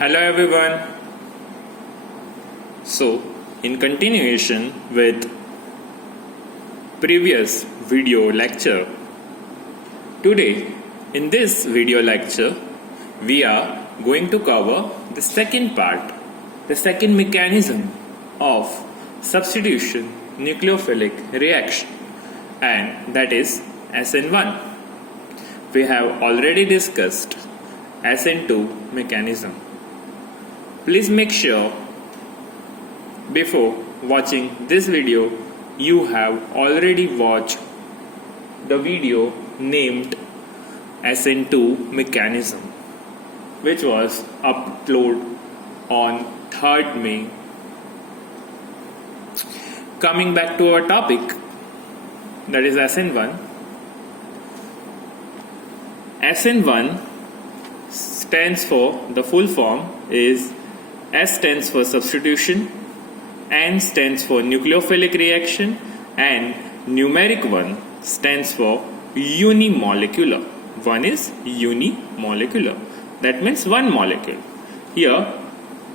Hello everyone. So, in continuation with previous video lecture, today in this video lecture we are going to cover the second part, the second mechanism of substitution nucleophilic reaction, and that is SN1. We have already discussed SN2 mechanism. Please make sure before watching this video you have already watched the video named SN2 mechanism, which was uploaded on 3rd May. Coming back to our topic, that is SN1. SN1 stands for, the full form is S stands for substitution, N stands for nucleophilic reaction, and numeric 1 stands for unimolecular. 1 is unimolecular. That means one molecule. Here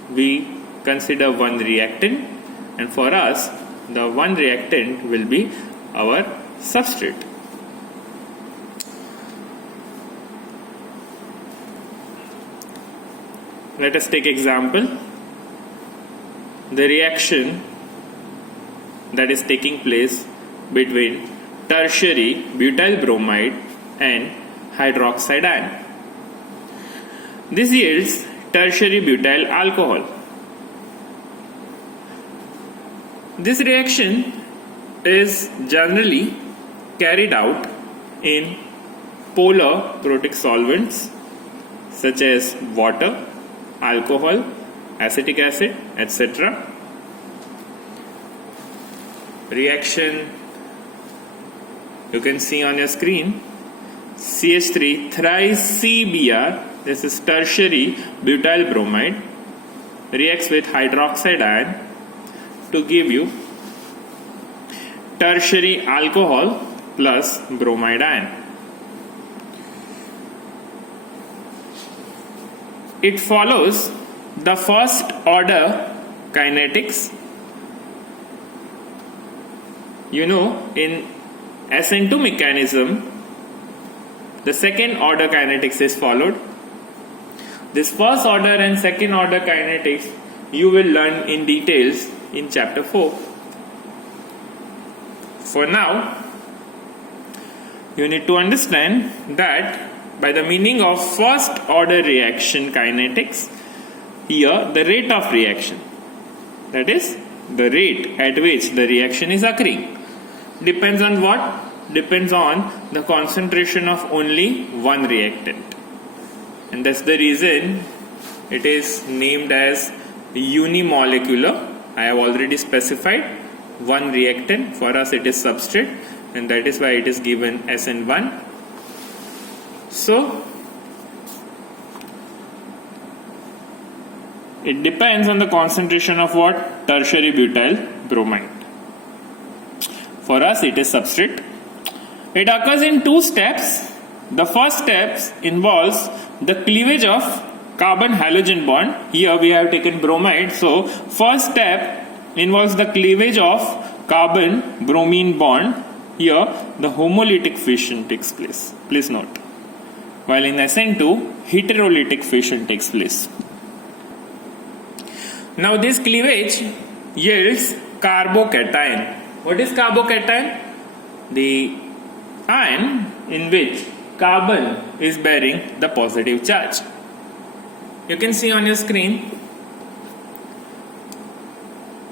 we consider one reactant, and for us the one reactant will be our substrate. Let us take example. The reaction that is taking place between tertiary butyl bromide and hydroxide ion. This yields tertiary butyl alcohol. This reaction is generally carried out in polar protic solvents such as water, alcohol, acetic acid, etc. Reaction you can see on your screen, CH3 thrice CBr, this is tertiary butyl bromide, reacts with hydroxide ion to give you tertiary alcohol plus bromide ion. It follows the first order kinetics. You know, in SN2 mechanism, the second order kinetics is followed. This first order and second order kinetics you will learn in details in chapter 4. For now, you need to understand that by the meaning of first order reaction kinetics, here the rate of reaction, that is the rate at which the reaction is occurring, depends on what? Depends on the concentration of only one reactant, and that's the reason it is named as unimolecular. I have already specified one reactant. For us it is substrate, and that is why it is given SN1. So it depends on the concentration of what? Tertiary butyl bromide. For us it is substrate. It occurs in 2 steps. The first step involves the cleavage of carbon halogen bond. Here we have taken bromide, so first step involves the cleavage of carbon bromine bond. Here the homolytic fission takes place. Please note. While in SN2, heterolytic fission takes place. Now this cleavage yields carbocation. What is carbocation? The ion in which carbon is bearing the positive charge. You can see on your screen,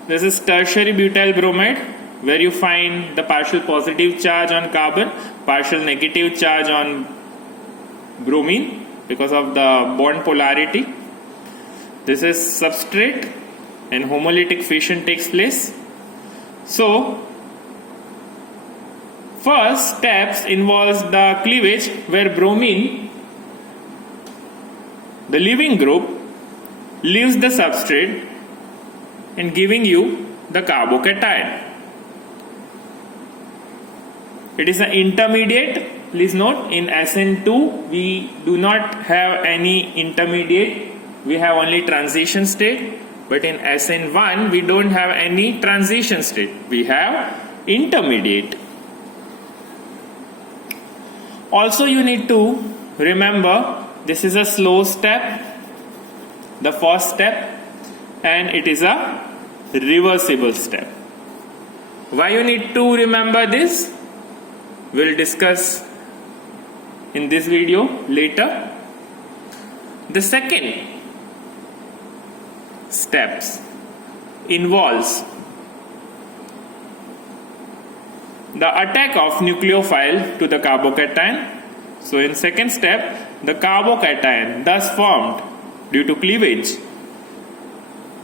this is tertiary butyl bromide, where you find the partial positive charge on carbon, partial negative charge on bromine because of the bond polarity. This is substrate and homolytic fission takes place. So first steps involves the cleavage where bromine, the leaving group, leaves the substrate and giving you the carbocation. It is an intermediate. Please note, in SN2 we do not have any intermediate we have only transition state, but in SN1 we don't have any transition state, we have intermediate. Also you need to remember this is a slow step, the first step, and it is a reversible step. Why you need to remember this? We'll discuss in this video later. The second steps involves the attack of nucleophile to the carbocation. So in second step, the carbocation thus formed due to cleavage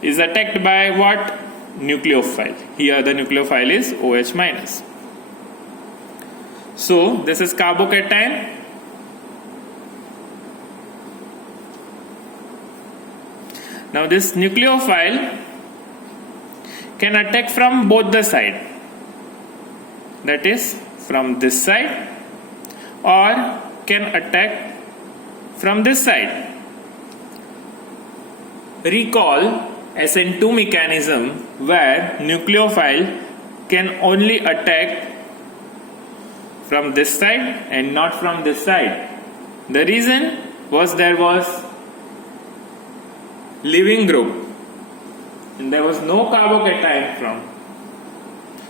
is attacked by what? Nucleophile. Here the nucleophile is OH minus. So this is carbocation. Now this nucleophile can attack from both the side, that is from this side, or can attack from this side. Recall SN2 mechanism where nucleophile can only attack from this side and not from this side. The reason was there was leaving group and there was no carbocation from.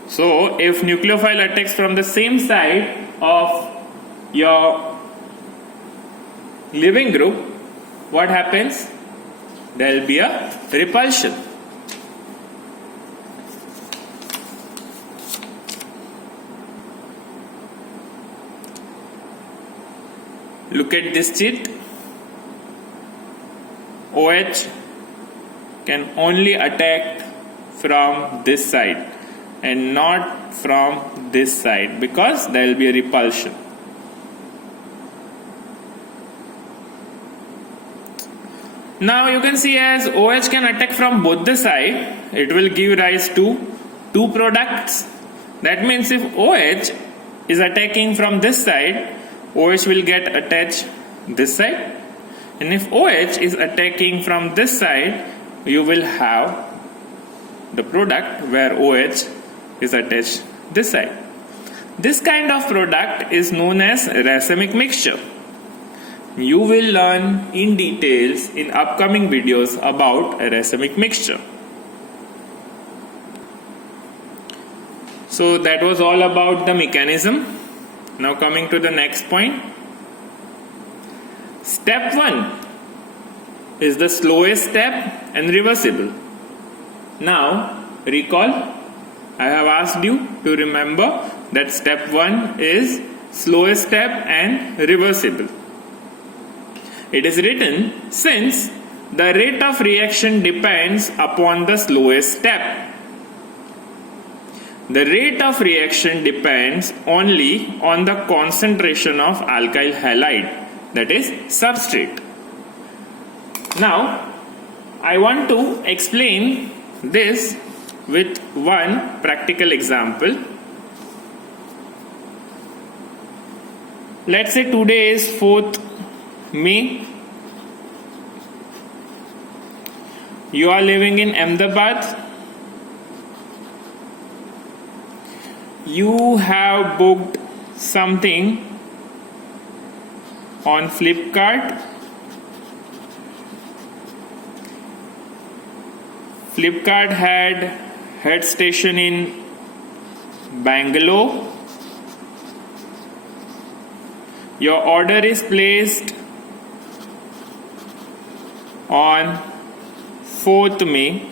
So if nucleophile attacks from the same side of your leaving group, what happens? There will be a repulsion. Look at this sheet. OH can only attack from this side and not from this side because there will be a repulsion. Now you can see as OH can attack from both the side, it will give rise to two products. That means if OH is attacking from this side, OH will get attached this side, and if OH is attacking from this side, you will have the product where OH is attached this side. This kind of product is known as racemic mixture. You will learn in details in upcoming videos about a racemic mixture. So that was all about the mechanism. Now coming to the next point. Step 1 is the slowest step and reversible. Now recall, I have asked you to remember that step 1 is slowest step and reversible. It is written since the rate of reaction depends upon the slowest step. The rate of reaction depends only on the concentration of alkyl halide, that is substrate. Now, I want to explain this with one practical example. Let's say today is 4th May. You are living in Ahmedabad. You have booked something on Flipkart. Flipkart had head station in Bangalore. Your order is placed on 4th May.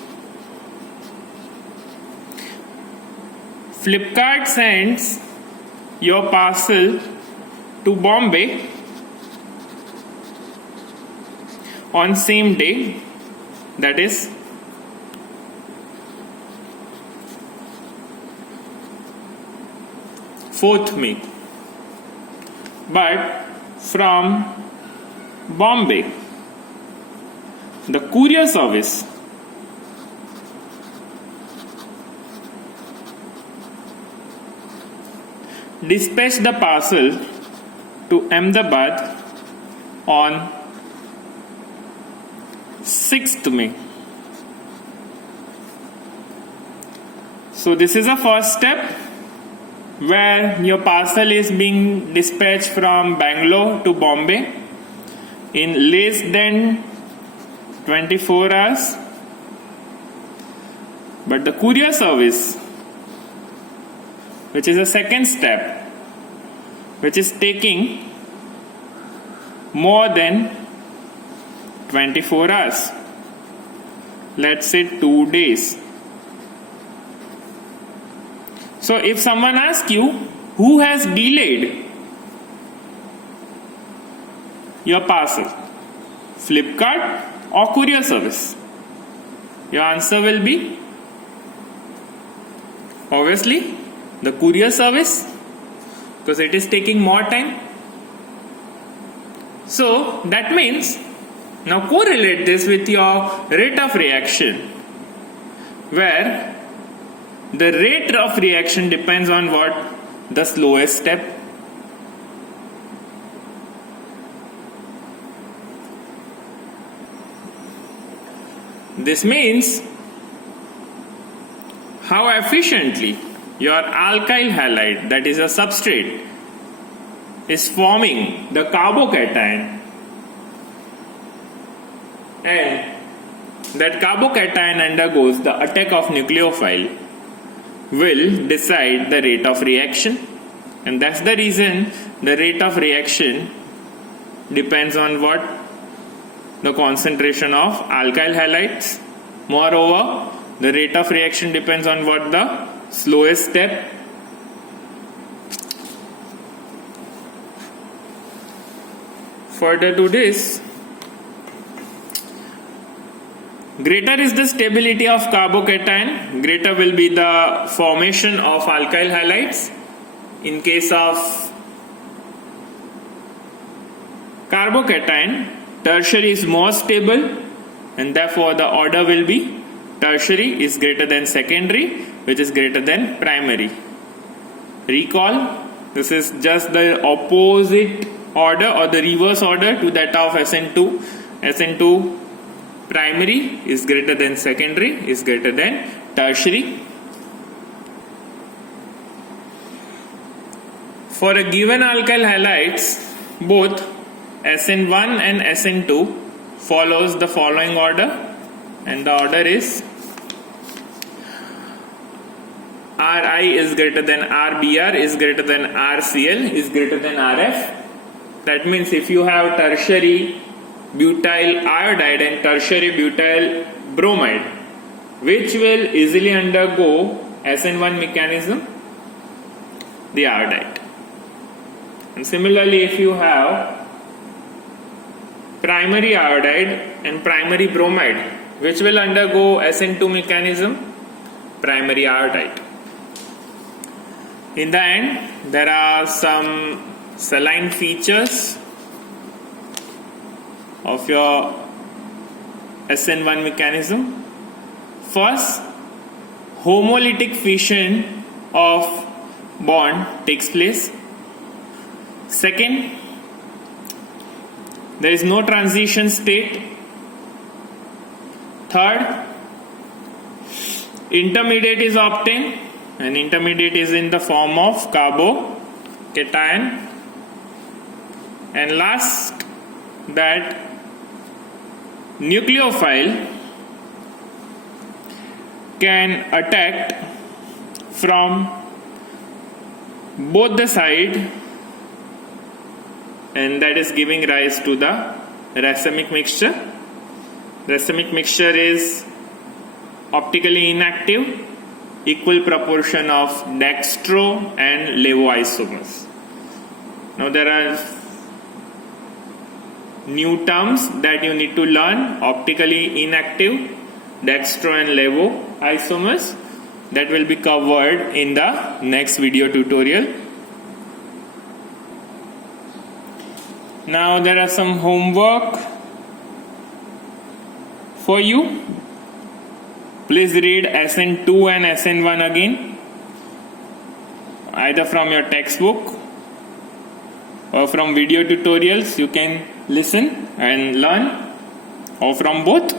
Flipkart sends your parcel to Bombay on same day, that is 4th May. But from Bombay, the courier service dispatched the parcel to Ahmedabad on 6th May. So this is a first step where your parcel is being dispatched from Bangalore to Bombay in less than 24 hours. But the courier service, which is a second step, which is taking more than 24 hours, let's say 2 days. So if someone asks you who has delayed your parcel, Flipkart or courier service, your answer will be obviously the courier service, because it is taking more time. So that means, now correlate this with your rate of reaction, where the rate of reaction depends on what? The slowest step. This means how efficiently your alkyl halide, that is a substrate, is forming the carbocation, and that carbocation undergoes the attack of nucleophile, will decide the rate of reaction. And that's the reason the rate of reaction depends on what? The concentration of alkyl halides. Moreover, the rate of reaction depends on what? The slowest step. Further to this, greater is the stability of carbocation, greater will be the formation of alkyl halides. In case of carbocation, tertiary is more stable, and therefore the order will be tertiary is greater than secondary, which is greater than primary. Recall, this is just the opposite order or the reverse order to that of SN2. SN2 primary is greater than secondary is greater than tertiary. For a given alkyl halides, both SN1 and SN2 follows the following order, and the order is Ri is greater than Rbr is greater than Rcl is greater than Rf. That means if you have tertiary butyl iodide and tertiary butyl bromide, which will easily undergo SN1 mechanism? The iodide. And similarly, if you have primary iodide and primary bromide, which will undergo SN2 mechanism? Primary iodide. In the end, there are some saline features of your SN1 mechanism. First, homolytic fission of bond takes place. Second, there is no transition state. Third, intermediate is obtained, and intermediate is in the form of carbocation. And last, that nucleophile can attack from both the side, and that is giving rise to the racemic mixture. Racemic mixture is optically inactive, equal proportion of dextro and levo isomers. Now there are new terms that you need to learn: optically inactive, dextro and levo isomers, that will be covered in the next video tutorial. Now there are some homework for you. Please read SN2 and SN1 again, either from your textbook or from video tutorials. You can listen and learn. or from both.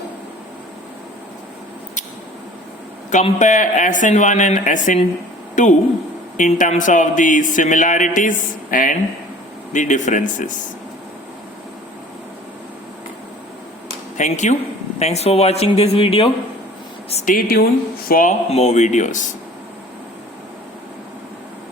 Compare SN1 and SN2 in terms of the similarities and the differences. Thank you. Thanks for watching this video. Stay tuned for more videos.